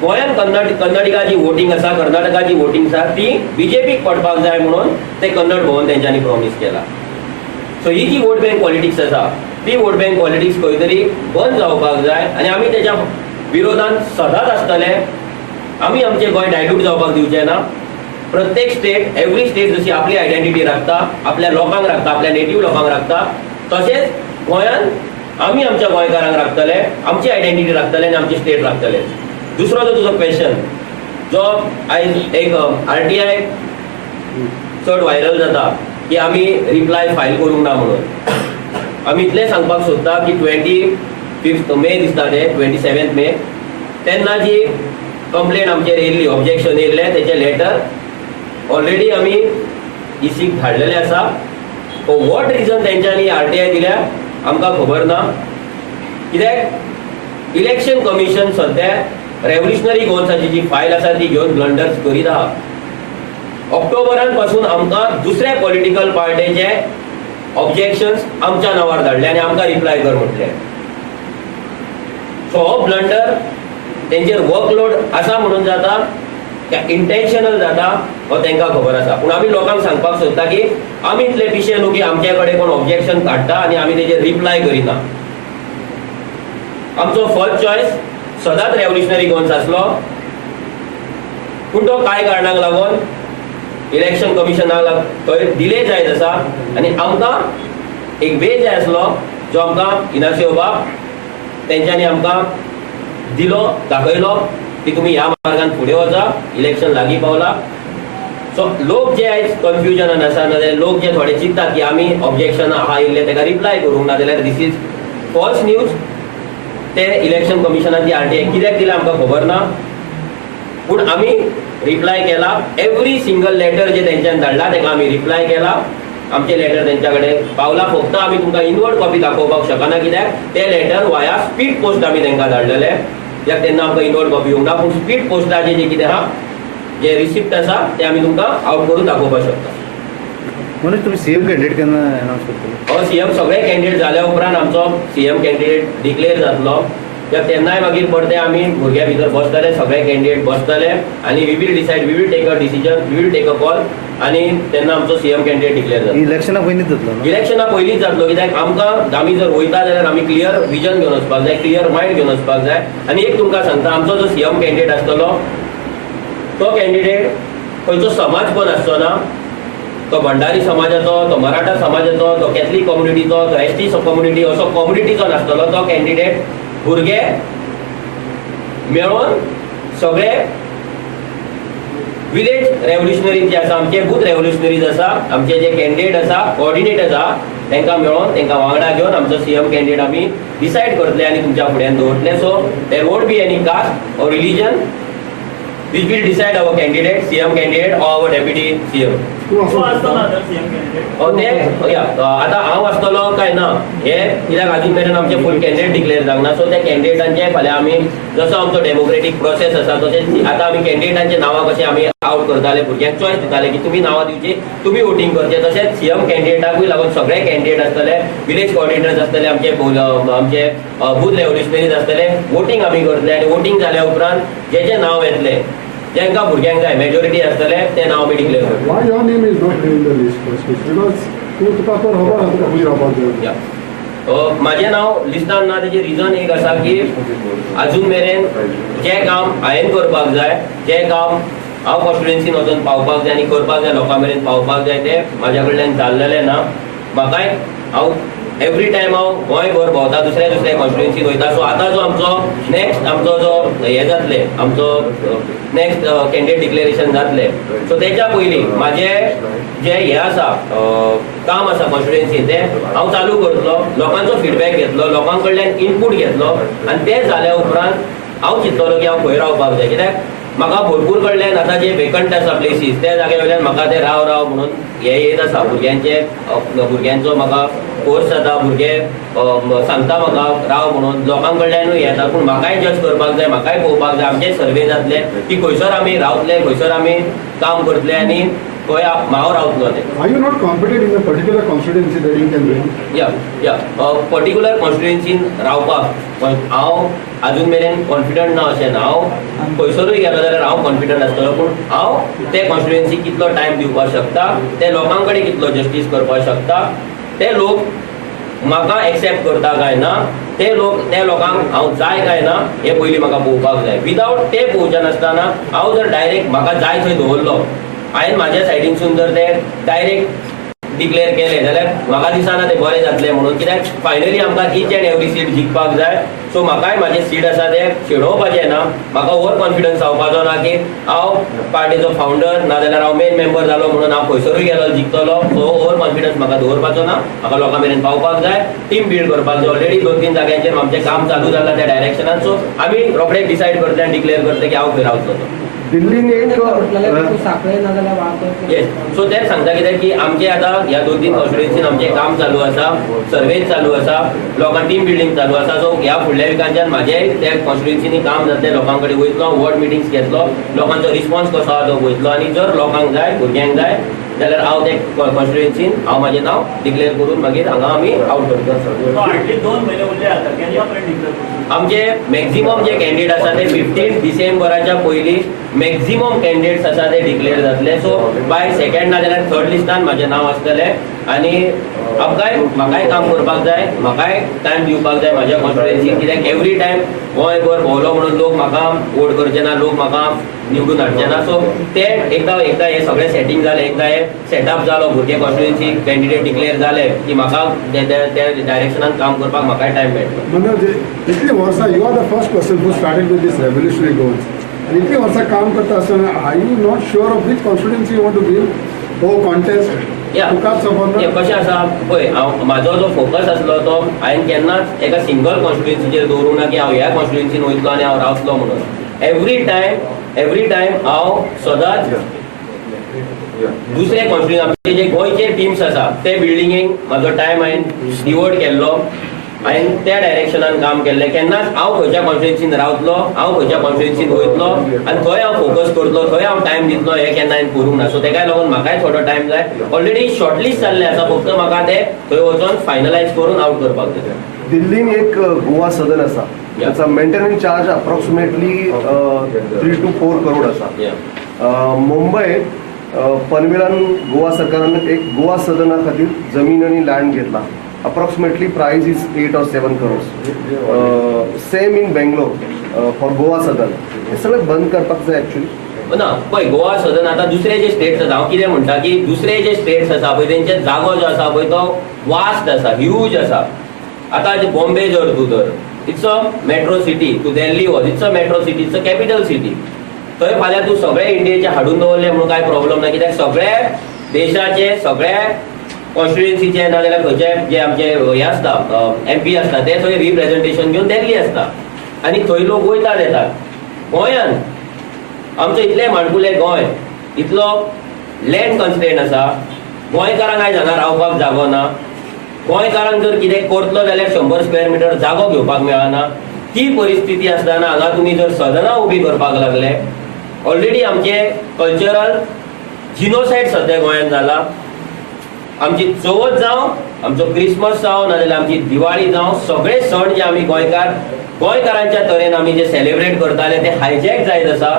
गोंयांत कन्नडिका जी वोटींग आसा, कर्नाटकाची वोटींग आसा ती बीजेपीक पडपाक जाय म्हणून ते कन्नड भवन तेंच्यांनी प्रॉमिस केला. सो ही जी वोट बँक पॉलिटिक्स आसा ती वोट बँक पॉलिटिक्स खंय तरी बंद जावपाक जाय आनी आमी तेच्या विरोधांत सदांच आसतले. आमी आमचे गोंय डायल्यूट जावपाक दिवचे ना. प्रत्येक स्टेट, एवरी स्टेट जशी आपली आयडेंटिटी राखता, आपल्या लोकांक राखता, आपल्या नेटिव्ह लोकांक राखता, तशेंच गोंयांत आमी आमच्या गोंयकारांक राखतले, आमची आयडेंटिटी राखतले आनी आमची स्टेट राखतले. दुसरो जो तुजो क्वेश्चन जो आयज एक RTI चड व्हायरल जाता की आमी रिप्लाय फायल करूंक ना म्हणून, आमी इतलें सांगपाक सोदता की 25 मे दिसता ते 27 मे तेन्ना जी कंप्लेंट आमचेर येयल्ली, ऑब्जेक्शन येयल्लें तेचें लेटर ऑलरेडी आमी इसीक धाडलेलें आसा. वॉट रिजन तेंच्यांनी RTI दिल्या आमकां खबर ना. कित्याक इलेक्शन कमिशन सध्या रेव्होल्युशनरी गोवन्साची जी फायल आसा ती घेवन ब्लंडर्स करीत आहा. ऑक्टोबरान पासून आमकां दुसऱ्या पॉलिटिकल पार्टीचे ऑब्जेक्शन्स आमच्या नांवार धाडले आनी आमकां रिप्लाय कर म्हटले. सो हो ब्लंडर तेंचेर वर्कलोड आसा म्हणून जाता काय इंटेन्शनल जाता हो तांकां खबर आसा. पूण आमी लोकांक सांगपाक सोदता की आमी इतले पिशे न्हू की आमचे कडेन कोण ऑब्जेक्शन काडटा आनी आमी तेचेर रिप्लाय करिना. आमचो फर्स्ट चॉयस सदांच रेव्होल्युशनरी गोवन्स आसलो, पूण तो कांय कारणाक लागून इलेक्शन कमिशनाक थंय डिले जायत आसा आनी आमकां एक वे जाय आसलो जो आमकां इनासियो बाब तेंच्यांनी आमकां दिलो, दाखयलो की तुमी ह्या मार्गान फुडें वचा, इलेक्शन लागीं पावला. सो लोक जे आयज कन्फ्युजनान आसा नाजाल्यार लोक जे थोडे चिंततात की आमी ऑब्जेक्शन आहा येयल्ले तेका रिप्लाय करूंक ना जाल्यार दीस इज फॉल्स न्यूज. ते इलेक्शन कमिशनान ती RTI कित्याक दिला आमकां खबर ना, पूण आमी रिप्लाय केला. एवरी सिंगल लेटर जे तेंच्यान धाडला तेका आमी रिप्लाय केला. आमचे लेटर तेंच्या कडेन पावला. फक्त आमी तुमकां इनवर्ड कॉपी दाखोवपाक शकना कित्याक ते लेटर वाया स्पीड पोस्ट आमी तेंकां धाडलेले. कित्याक तेन्ना आमकां इनवर्ड कॉपी येवंक ना, पूण स्पीड पोस्टाचे जे कितें आहा जे रिसिप्ट आसा ते आमी तुमकां आउट करून दाखोवपाक शकता. म्हणून तुम्ही CM कॅन्डिडेट केन्ना अनाउन्स करतले? हो CM सगळे कॅन्डिडेट जाल्या उपरांत आमचो CM कॅन्डिडेट डिक्लेअर जातलो तेन्नाय मागीर परते आमी भुरग्यां भितर बसतले, सगळे कॅन्डिडेट बसतले आनी we will decide, we will take a decision, we will take a call आनी तेन्ना आमचो सीएम कॅन्डिडेट डिक्लेअर जाता. इलेक्शना पयलींच जातलो न्हू? इलेक्शना पयलींच जातलो, कित्याक आमकां आमी जर वयता जाल्यार आमी क्लियर विजन घेवन वचपाक जाय, क्लियर मायंड घेवन वचपाक जाय. आनी एक तुमकां सांगता, आमचो जो सीएम कॅन्डिडेट आसतलो तो कॅन्डिडेट खंयचो समाज पण आसचो ना. तो भंडारी समाजाचो, तो मराठा समाजाचो, तो कॅथलीक कम्युनिटीचो, तो एसटी कम्युनिटी असो कम्युनिटीचो नासतलो. तो कॅन्डिडेट भुरगे मेळून सगळे विलेज रेव्होल्युशनरी जे आसा, आमचे बूथ रेव्होल्युशनरीज आसा, आमचे जे कॅन्डिडेट आसा, कोऑर्डिनेटर्स आहा, तांकां मेळोन तांकां वांगडा घेवन आमचो सीएम कॅन्डिडेट आमी डिसायड करतले आनी तुमच्या फुड्यान दवरतले. So there won't be any caste or religion. We will decide our candidate, CM candidate or our deputy CM. आता हांव आसतलो काय ना हे कित्याक अजून मेरेन आमचे फूल कॅन्डिडेट डिक्लेअर जावना. सो त्या कॅन्डिडेटांचे फाल्यां आमी जसो आमचो डेमोक्रेटीक प्रोसेस आसा तशेंच आतां आमी कॅन्डिडेटांचे नांवां कशें आमी आउट करताले, भुरग्यांक चॉयस दिताले की तुमी नांवां दिवची, तुमी वोटींग करचें. तशेंच सीएम कॅन्डिडेटाकूय लागून सगळे कॅन्डिडेट आसतले, विलेज कोऑर्डिनेटर्स आसतले, आमचे बूथ रेव्होल्युशनरीज आसतले, वोटींग आमी करतले आनी वोटींग जाल्या उपरांत जे नांव येतले जेंकां भुरग्यांक जाय मेजॉरिटी आसतले ते नांव आमी डिक्लेअर करतले. Why your name is not in the list first? Because तुका तर खबर आसा तुका खूंय रावपाक जाय. माझे नाव लिस्टान ना. त्याचे रिजन एक असा की अजून मेरेन जे काम हांवें करपाक जाय, जे काम हांव कॉन्स्टिट्युएन्सीन वचून पावपाक जाय आनी करपाक जाय, लोकां मेरेन पावपाक जाय, ते म्हाज्या कडल्यान जाल्लेले ना. म्हाकाय हांव एवरी टायम हांव गोंयभर भोंवता, दुसऱ्या कॉन्स्टिट्युएन्सीन वयता. सो आतां जो आमचो नेक्स्ट आमचो जो हे जातले, आमचो नेक्स्ट कॅन्डिडेट डिक्लेरेशन जातले, सो तेच्या पयलीं म्हाजें जे हे आसा काम आसा कॉन्स्टिट्युएन्सीन ते हांव चालू करतलो, लोकांचो फीडबॅक घेतलो, लोकां कडल्यान इनपूट घेतलो आनी ते जाल्या उपरांत हांव चिंततलो की हांव खंय रावपाक जाय. कित्याक म्हाका भरपूर कडल्यान आतां जे वेकंट आसा प्लेसीस त्या जाग्या वयल्यान म्हाका ते राव म्हणून हे येत आसा. भुरग्यांचो म्हाका कोर्स जाता, भुरगे सांगता म्हाका राव म्हणून, लोकां कडल्यानूय येता. पूण म्हाकाय जज करपाक जाय, म्हाकाय पळोवपाक जाय, आमचे सर्वे जातले की खंयसर आमी रावतले, खंयसर आमी काम करतले आनी खंय हांव रावतलो ते. Are you not competent in a particular constituency that you can win? या पर्टिक्युलर कॉन्स्टिट्युएन्सीन रावपाक हांव अजून मेरेन कॉन्फिडंट ना अशें ना. हांव खंयसरूय गेलो जाल्यार हांव कॉन्फिडंट आसतलो, पूण हांव ते कॉन्स्टिट्युएन्सीक कितलो टायम दिवपाक शकता, ते लोकां कडेन कितलो जस्टीस करपाक शकता, ते लोक म्हाका एक्सेप्ट करता काय ना, ते लोकांक हांव जाय काय ना हे पयलीं म्हाका पळोवपाक जाय. विदावट ते पळोवच्या नासतना हांव जर डायरेक्ट म्हाका जाय थंय दवरलो, हांवें म्हाज्या सायडीनसून जर ते डायरेक्ट डिक्लेअर केले जाल्यार म्हाका दिसना ते बरें जातलें म्हणून. कित्याक फायनली आमकां ईच एंड एवरी सीट जिखपाक जाय. सो म्हाकाय म्हाजें सीट आसा ते शेणोवपाचें ना. म्हाका ओवर कॉन्फिडन्स जावपाचो ना की हांव पार्टीचो फावंडर नाजाल्यार हांव मेन मेंबर जालो म्हणून हांव खंयसरूय गेलो जिखतलो. सो ओवर कॉन्फिडन्स म्हाका दवरपाचो ना. म्हाका लोकां मेरेन पावपाक जाय, टीम बिल्ड करपाक जाय. ऑलरेडी 2-3 जाग्यांचेर आमचें काम चालू जालां त्या डायरेक्शनान. सो आमी रोखडेच डिसायड करतले आनी डिक्लेअर करतले की हांव खंय रावतलो. दिल्लीन एक येस. सो तेच सांगता कित्याक की आमचे आतां ह्या 2-3 कॉन्स्टिट्युएन्सीन आमचें काम चालू आसा, सर्वेज चालू आसा, लोकां टीम बिल्डींग चालू आसा. सो ह्या फुडल्या विकांच्यान म्हाजेय त्या कॉन्स्टिट्युएन्सीनी काम जातलें. लोकां कडेन वयतलो, वॉर्ड मिटिंग्स घेतलो, लोकांचो रिस्पॉन्स कसो आहा तो वयतलो आनी जर लोकांक जाय, भुरग्यांक जाय जाल्यार हांव ते कॉन्स्टिट्युएन्सीन हांव म्हाजें नांव डिक्लेअर करून मागीर हांगा आमी आउट करतो. आमचे मॅक्झिमम जे कॅन्डिडेट आसा ते 15 डिसेंबराच्या पयलीं मॅक्झिमम कॅन्डिडेट्स आसा ते डिक्लेअर जातले. सो बाय सेकंड नाजाल्यार थर्ड लिस्टान म्हाजें नांव आसतलें आनी म्हाकाय काम करपाक जाय, म्हाकाय टायम दिवपाक जाय म्हाज्या कॉन्स्टिट्युएन्सीक. कित्याक एवरी टायम गोंयभर भोंवलो म्हणून लोक म्हाका वोट करचे ना, लोक म्हाका निवडून हाडचे ना. सो ते एकदां हे सगळें सेटींग जालें, एकदां हे सेटअप जालो, भुरगे कॉन्स्टिट्युएन्सीक कॅन्डिडेट डिक्लेअर जाले की म्हाका त्या डायरेक्शनान काम करपाक म्हाकाय टायम मेळटलो. मनोज, इतली वर्सां you are the first person who started with this revolutionary goals. आनी इतली वर्सां काम करता आसतना are you not sure of which constituency you want to give हो कॉन्टेस्ट? कशें आसा पळय, म्हाजो जो फोकस आसलो तो हांवें केन्नाच एका सिंगल कॉन्स्टिट्युएन्सीचेर दवरूं ना की हांव ह्या कॉन्स्टिट्युएन्सीन वयतलो आनी हांव रावतलो म्हणून. एवरी टायम हांव सदांच दुसरे कॉन्स्टिट्युएन्सी आमचे जे गोंयचे टीम्स आसा ते बिल्डिंगेक म्हाजो टायम हांवें डिवोट केल्लो, हांवें त्या डायरेक्शनान काम केल्लें. केन्नाच हांव खंयच्या कॉन्स्टिट्युएन्सीन रावतलो, हांव खंयच्या कॉन्स्टिट्युएन्सीन वयतलो आनी थंय हांव फोकस करतलो, थंय हांव टायम दितलो, हें केन्ना हांवें करूंक ना. सो तेका लागून म्हाकाय थोडो टायम जाय. ऑलरेडी शॉर्टलिस्ट जाल्लें आसा, फक्त म्हाका ते थंय वचून फायनलायज करून आउट करपाक जाय. दिल्लीन एक गोवा सदन आसा त्याचा maintenance charge approximately 3 to 4 crore आसा. मुंबय पनवेलान गोवा सरकारान एक गोवा सदना खातीर जमीन आनी लँड घेतला. Approximately price is 8 or 7 crores. Same in Bangalore for Goa Sadan. हे सगळें बंद करपाक जाय एक्चुअली. ना पळय गोवा सदन आतां दुसरे जे स्टेट्स आसा, हांव कितें म्हणटा की दुसरे जे स्टेट्स आसा पळय तेंचे जागो जो आसा पळय तो वास्ट आसा, ह्यूज आसा. आतां बॉम्बे जर तूं धर, इट्स अ मेट्रो सिटी. तूं दिल्ली वच, it's a metro city, it's a capital city. थंय फाल्यां तूं सगळे इंडियेचे हाडून दवरले म्हणून काय प्रॉब्लेम ना, कित्याक सगळे देशाचे सगळे कॉन्स्टिट्युएन्सीचे नाजाल्यार खंयचे जे आमचे हे आसता MP आसता ते थंय रिप्रेझेंटेशन घेवन दिल्ली आसता आनी थंय लोक वयतात येतात. गोंयान आमचो इतले माणकुले गोंय, इतलो लँड कन्स्ट्रेंट आसा. गोंयकारांक आयज हांगा रावपाक जागो ना. गोंयकारांक जर कितें करतलो जाल्यार 100 स्क्वेअर मिटर जागो घेवपाक मेळना. ती परिस्थिती आसतना हांगा तुमी जर सदनां उबी करपाक लागले. ऑलरेडी आमचे कल्चरल जिनोसायड सध्या गोंयांत जाला. आमची चवथ जावं, आमचो क्रिसमस जावं, नाजाल्यार आमची दिवाळी जावं, सगळे सण जे आमी गोंयकारांच्या तरेन आमी जे सेलिब्रेट करताले ते हायजॅक जायत आसा.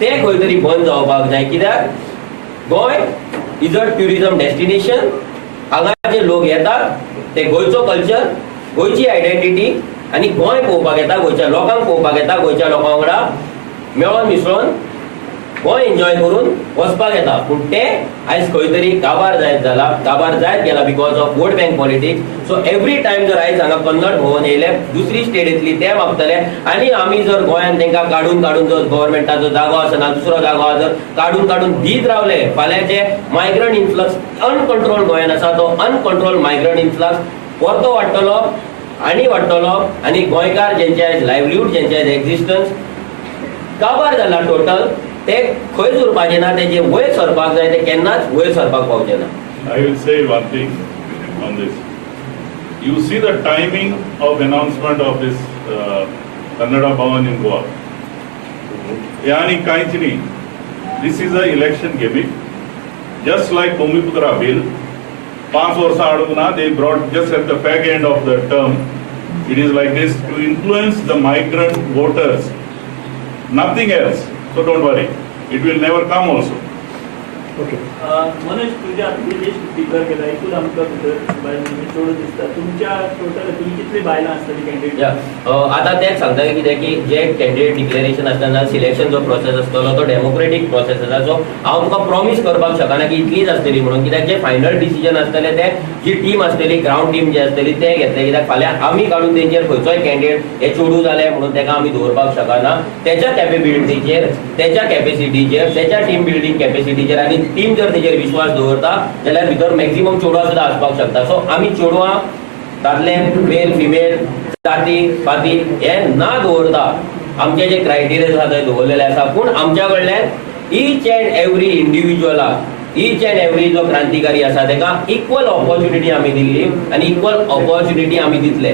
ते खंय तरी बंद जावपाक जाय. कित्याक Goa is a tourism destination. हांगा जे लोक येतात ते गोंयचो कल्चर, गोंयची आयडेंटिटी आनी गोंय पळोवपाक येता, गोंयच्या लोकांक पळोवपाक येता, गोंयच्या लोकां वांगडा मेळोन मिसळोन गोंय एन्जॉय करून वचपाक येता. पूण ते आयज खंय तरी काबार जायत जाला, काबार जायत गेला because of vote bank politics. So every time जर आयज हांगा कन्नड भवन येयले, दुसरी स्टेट येतली ते मागतले आनी आमी जर गोंयान तांकां काडून जर गव्हर्मेंटाचो जागो आसना, दुसरो जागो आसा जर काडून दीत रावले, फाल्यां जे मायग्रंट इन्फ्लक्स अनकंट्रोल गोंयान आसा तो अनकंट्रोल मायग्रंट इन्फ्लक्स परतो वाडटलो आनी गोंयकार जेंचे आयज लायव्हलीहूड, जेंचे आयज एक्झिस्टन्स काबार जाला टोटल, ते खंयच उरपाचे ना. ते जे वयर सरपाक जाय ते केन्नाच वयर सरपाक पावचे ना. I will say one thing on this. You see the timing of announcement of this Kannada Bhavan in Goa. Yani kainch nahi. This is a election gimmick. Just like Bhumiputra bill, 5 varsha aduguna they brought just at the fag end of the term. It is like this to influence the migrant voters. Nothing else. So don't worry. It will never come also. Manoj, तुझ्या तुझे लिस्ट डिक्लेअर केला एकूण आमकां भितर बायलांनी चड दिसता. तुमच्या टोटल तुमी कितली बायलां आसतली कॅन्डिडेट? आतां तेच सांगता कितें की जे कॅन्डिडेट डिक्लेरेशन आसतना सिलेक्शन जो प्रोसेस आसतलो तो डेमोक्रेटीक प्रोसेस आसा. सो हांव तुका प्रॉमिस करपाक शकना की इतलीच आसतली म्हणून, कित्याक जे फायनल डिसिजन आसतले ते जी टीम आसतली, ग्राउंड टीम जी आसतली ते घेतले. कित्याक फाल्यां आमी काडून तेंचेर खंयचोय कॅन्डिडेट हे चोडू जाले म्हणून तेका आमी दवरपाक शकना. तेच्या कॅपेबिलिटीचेर, तेच्या कॅपेसिटीचेर, तेच्या टीम बिल्डिंग कॅपेसिटीचेर आनी टीम जर तेचेर विश्वास दवरता जाल्यार भितर मॅक्झिमम चेडवां सुद्दां आसपाक शकता. सो आमी चेडवां, दादले, मेल, फिमेल, जाती पाती हे ना दवरता. आमचे जे क्रायटेरिया आसा थंय दवरलेले आसा. पूण आमच्या कडल्यान ईच अँड एवरी इंडिविज्युअलाक, ईच अँड एवरी जो क्रांतिकारी आसा तेका इक्वल ऑपॉर्च्युनिटी आमी दिल्ली आनी इक्वल ऑपॉर्च्युनिटी आमी दितले.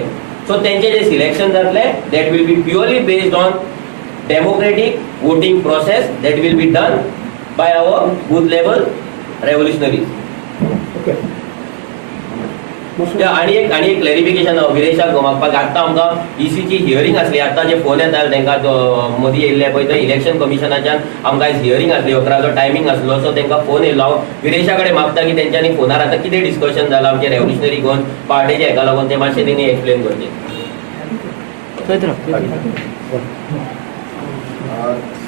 सो तेंचे जे सिलेक्शन जातले that will be purely based on democratic voting process that will be done by our booth level revolutionaries. आणि एक क्लॅरिफिकेशन विरेशाक मागपाक, आतां आमकां ECची हियरिंग आसली. आतां जे फोन येताले तांकां मदीं येयल्ले पळय ते इलेक्शन कमिशनाच्यान आमकां आयज हियरिंग आसली, 11 टायमींग आसलो. सो तांकां फोन येयलो. हांव विरेशा कडेन मागता की तेंच्यांनी फोनार आतां कितें डिस्कशन जालां आमचे रेव्होल्युशनरी घेवन पार्टीचे हेका लागून ते मातशें तेणी एक्सप्लेन करचें.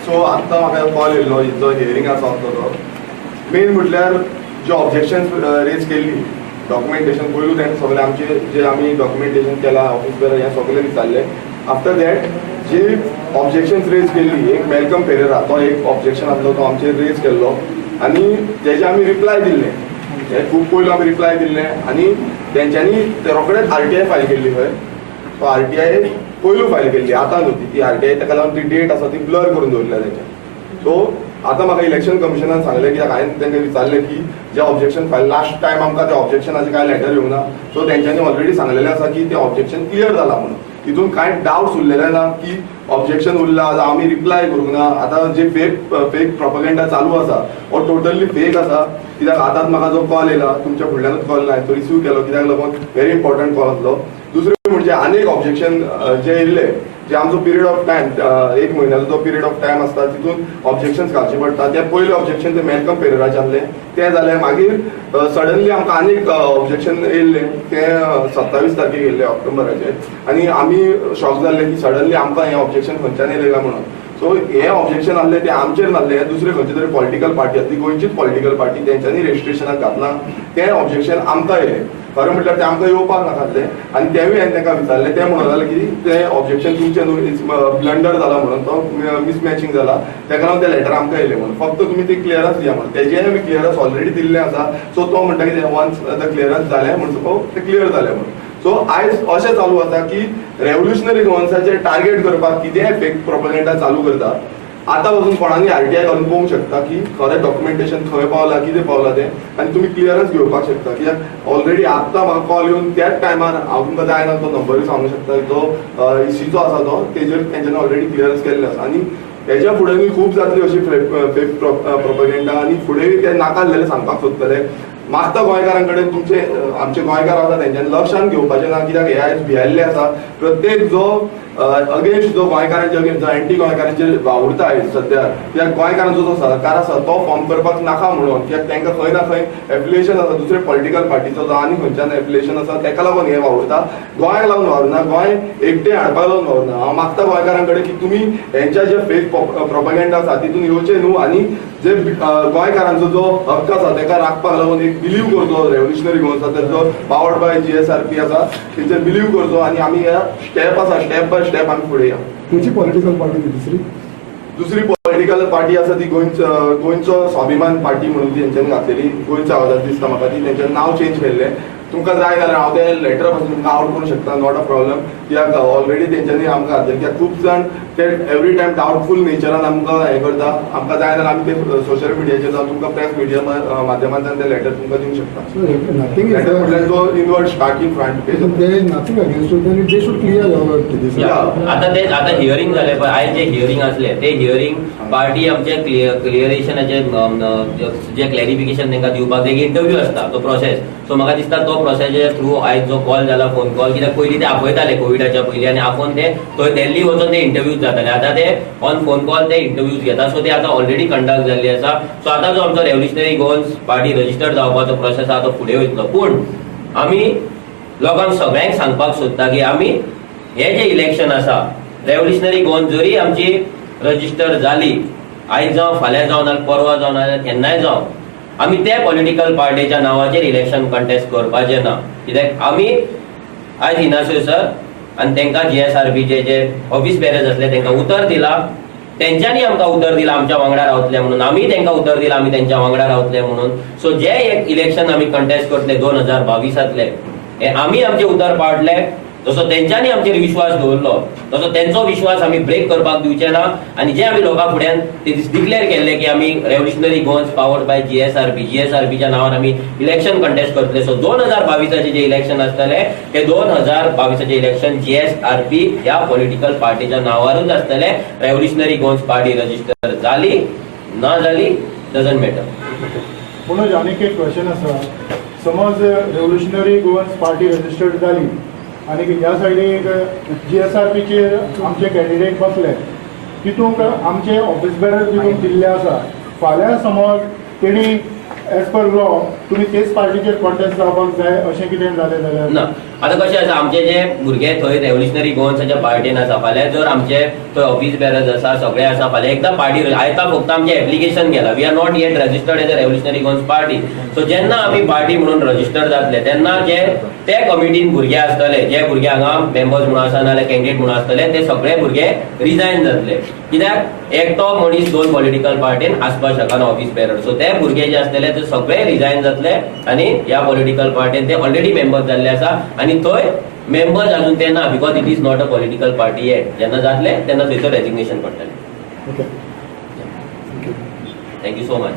सो आत्तां म्हाका कॉल येयल्लो, जो हियरिंग आसा तो मेन म्हटल्यार जे ऑब्जेक्शन्स रेज केल्ली डॉक्युमेंटेशन पयलू तेणें सगळे आमचे जे आमी डॉक्युमेंटेशन केलां ऑफिस बेर हें सगळें विचारलें. आफ्टर दॅट जे ऑब्जेक्शन्स रेज केल्ली, एक मेलकम फेरेरा तो एक ऑब्जेक्शन आसलो तो आमचेर रेज केल्लो आनी तेजे आमी रिप्लाय दिल्लें. हे खूब पयलू आमी रिप्लाय दिल्लें आनी तेंच्यांनी रोखडेच RTI फायल केल्ली खंय. सो RTI पयलू फायल केल्ली, आतां न्हू ती RTI, ताका लागून ती डेट आसा ती ब्लर करून दवरल्या तेंच्यान. सो आतां म्हाका इलेक्शन कमिशनान सांगलें, कित्याक हांवें तांकां विचारलें की जे ऑब्जेक्शन फायल लास्ट टायम आमकां त्या ऑब्जेक्शनाचें कांय लेटर येवंक ना. सो तेंच्यांनी ऑलरेडी सांगलेलें आसा की तें ऑब्जेक्शन क्लियर जालां म्हणून. तितून कांय डावट्स उरलेले ना की ऑब्जेक्शन उरला आमी रिप्लाय करूंक ना. आतां जे फेक प्रोपगेंडा चालू आसा हो टोटली फेक आसा. कित्याक आतांच म्हाका जो कॉल येयला, तुमच्या फुडल्यानूच कॉल ना, तो रिसीव केलो, कित्याक लागून व्हेरी इम्पॉर्टंट कॉल आसलो. दुसरें म्हणजे अनेक ऑब्जेक्शन जे येयल्ले जे आमचो पिरियड ऑफ टायम 1 म्हयन्याचो जो पिरियड ऑफ टायम आसता तितून ऑब्जेक्शन्स घालचे पडटा. ते पयले ऑब्जेक्शन ते मॅल्कम पेरेराचे आसले ते जाले. मागीर सडनली आमकां आनीक ऑब्जेक्शन येयल्ले ते 27 तारखेक येयल्ले ऑक्टोबराचे आनी आमी शॉक जाल्ले की सडनली आमकां हें ऑब्जेक्शन खंयच्यान येयलें काय म्हणून. सो हे ऑब्जेक्शन आसले ते आमचेर नासले, दुसरे खंयचे तरी पॉलिटिकल पार्टी आसली, गोंयचीच पॉलिटिकल पार्टी तेंच्यांनी रेजिस्ट्रेशनाक घातलां तें ऑब्जेक्शन आमकां येयलें. खरें म्हटल्यार ते आमकां येवपाक नाकातले आनी तेवूय हांवें तांकां विचारलें. ते म्हणून जालें की तें ऑब्जेक्शन तुमचें न्हू ब्लंडर जाला म्हणून तो मिसमॅचिंग जाला तेका लागून तें लेटर आमकां येयलें म्हणून. फक्त तुमी ती क्लियरन्स दिया म्हणून. तेजें आमी क्लियरन्स ऑलरेडी दिल्लें आसा. सो तो म्हणटा की वन्स द क्लियरन्स जालें म्हणून ते क्लियर जालें म्हणून. सो आयज अशें चालू आसा की रेव्होल्युशनरी गोवन्साचेर टार्गेट करपाक कितेंय फेक प्रोपेगेंडा चालू करता. आतां वचून कोणानी आरटीआय घालून पळोवंक शकता की खरें डॉक्युमेंटेशन खंय पावलां कितें पावलां तें आनी तुमी क्लियरन्स घेवपाक शकता. कित्याक ऑलरेडी आत्तां म्हाका कॉल येवन त्याच टायमार हांव तुमकां जाय ना तो नंबरूय सांगूंक शकता. जो इसीचो आसा तो तेजेर तेंच्यांनी ऑलरेडी क्लियरन्स केल्ले आसा आनी हेच्या फुडेंय खूब जातली अशी फेक प्रोपेगेंडा आनी फुडेंय ते नाका जाल्यार सांगपाक सोदतले. मागता गोंयकारां कडेन तुमचे आमचे गोंयकार आसा तेंच्यांनी लक्षान घेवपाचें ना. कित्याक हे आयज भियेल्ले आसा. प्रत्येक जो अगेन्स्ट जो गोंयकारांचे अगेन्स्ट जो एंटी गोंयकारांचे वावुरता आयज सद्या कित्याक गोंयकारांचो जो सरकार आसा तो फॉर्म करपाक नाका म्हणून. कित्याक तांकां खंय ना खंय एफिलिएशन आसा दुसरे पॉलिटिकल पार्टीचो जो आनी खंयच्यान एफिलिएशन आसा ताका लागून हे वावुरता. गोंयाक लागून वावरना, गोंय एकटें हाडपाक लागून वावरना. हांव मागता गोंयकारां कडेन की तुमी हेंच्या जे फेक प्रोपेगेंडा आसा तितून येवचे न्हू आनी जे गोंयकारांचो जो हक्क आसा ताका राखपाक लागून एक बिलीव करचो. रेव्होल्युशनरी गोवन्साचेर जो पावर्ड बाय GSRP आसा तेचेर बिलीव करचो आनी आमी ह्या स्टेप आसा स्टेप बाय स्टेप आमी फुडें या. खंयची पॉलिटिकल पार्टी दुसरी पॉलिटिकल पार्टी आसा ती गोंयचो स्वाभिमान पार्टी म्हणून ती तेंच्यांनी घातलेली. गोंयच्या आवाजात दिसता म्हाका ती तेंच्यानी नांव चेंज केल्लें. तुमकां जाय जाल्यार हांव तें लेटर पासून तुमकां आवट करूंक शकता. Not a problem. कित्याक ऑलरेडी तेंच्यांनी आमकां घातलें. कित्याक खूब जाण ते एवरी टायम डावटफूल नेचरान आमकां हें करता. आमकां जाय जाल्यार आमी ते सोशल मिडियाचेर जावं तुमकां प्रेस मिडिया माध्यमांतल्यान ते लेटर तुमकां दिवंक शकता. लेटर म्हटल्यार जो इनवर्ड स्टार्टींग फ्रंट पेज आता हियरिंग जालें पळय आयज जे हियरिंग आसलें ते हियरिंग पार्टी आमचे क्लियरेशनाचे जे क्लॅरिफिकेशन तांकां दिवपाक एक इंटरव्यू आसता तो प्रोसेस. सो म्हाका दिसता तो प्रोसेस थ्रू आयज जो कॉल जाला फोन कॉल कित्याक पयलीं ते आपयताले कोविडाच्या पयलीं आनी आपोवन ते थंय दिल्ली वचून ते इंटरव्यूज जाताले. आतां ते ऑन फोन कॉल ते इंटरव्यूज घेता. सो ते आतां ऑलरेडी कंडक्ट जाल्ली आसा. सो आतां जो आमचो रेव्होल्युशनरी गोवन्स पार्टी रजिस्टर्ड जावपाचो प्रोसेस आहा तो फुडें वयतलो. पूण आमी लोकांक सगळ्यांक सांगपाक सोदता की आमी हे जे इलेक्शन आसा रेव्होल्युशनरी गोवन्स जरी आमची रजिस्टर जाली आयज जावं फाल्यां जावं नाल्यार परवा जावं नाल्यार केन्नाय जावं आमी त्या पॉलिटिकल पार्टीच्या नांवाचेर इलेक्शन कंटेस्ट करपाचें ना. कित्याक आमी आयज इनासियो सर आनी तांकां GSRPचे जे ऑफिस बेरर्स आसले तांकां उतर दिला. तेंच्यांनी आमकां उतर दिला आमच्या वांगडा रावतले म्हणून. आमी तांकां उतर दिला आमी तेंच्या वांगडा रावतले म्हणून. सो जे एक इलेक्शन आमी कंटेस्ट करतले 2022 हे आमी आमचे उतर पाडले. जसो तेंच्यांनी आमचेर विश्वास दवरलो तसो तेंचो विश्वास आमी ब्रेक करपाक दिवचे ना. आनी जे आमी लोकां फुड्यान ते डिक्लेअर केल्ले की आमी रेव्होल्युशनरी गोवन्स पावर्ड बाय GSRPच्या नांवान आमी इलेक्शन कंटेस्ट करतले. सो 2022 जे इलेक्शन आसतले ते 2022 इलेक्शन GSRP ह्या पॉलिटिकल पार्टीच्या नांवारूच आसतले. रेव्होल्युशनरी गोवन्स पार्टी रजिस्टर जाली ना जाली डजंट मॅटर. म्हणून आनीक एक क्वेश्चन आसा. समज रेव्होल्युशनरी गोवन्स पार्टी रजिस्टर्ड जाली आनी ह्या सायडीक GSRPचेर आमचे कॅन्डिडेट बसले तितूंक आमचे ऑफिस बेरर तितून दिल्ले आसा. फाल्यां समज तेणी एज पर लॉ तुमी तेच पार्टीचेर कॉन्टेस्ट जावपाक जाय अशें कितें जालें जाल्यार ना. आतां कशें आसा आमचे जे भुरगे थंय रेव्होल्युशनरी गोवन्साच्या पार्टीन आसा फाल्यां जर आमचे थंय ऑफिस बेरर्स आसा सगळे आसा फाल्यां एकदा पार्टी आयता फक्त आमचे एप्लिकेशन गेला. We are not yet registered as a Revolutionary Goans party. So जेन्ना आमी पार्टी म्हणून रजिस्टर जातले तेन्ना जे ते कमिटीन भुरगे आसतले जे भुरगे हांगा मेंबर्स म्हणून आसा नाल्यार कॅन्डिडेट म्हणून आसतले ते सगळे भुरगे रिजायन जातले. कित्याक एकटो मनीस 2 पॉलिटिकल पार्टीन आसपाक शकना ऑफिस बेरर. सो ते भुरगे जे आसतले ते सगळे रिजायन जातले आनी ह्या पॉलिटिकल पार्टीन ते ऑलरेडी मेंबर्स जाल्ले आसा आनी थंय मेंबर्स अजून ते ना because it is not a political party eight. जेन्ना जातले तेन्ना थंयसर रेजिग्नेशन पडटलें. Okay thank you so much.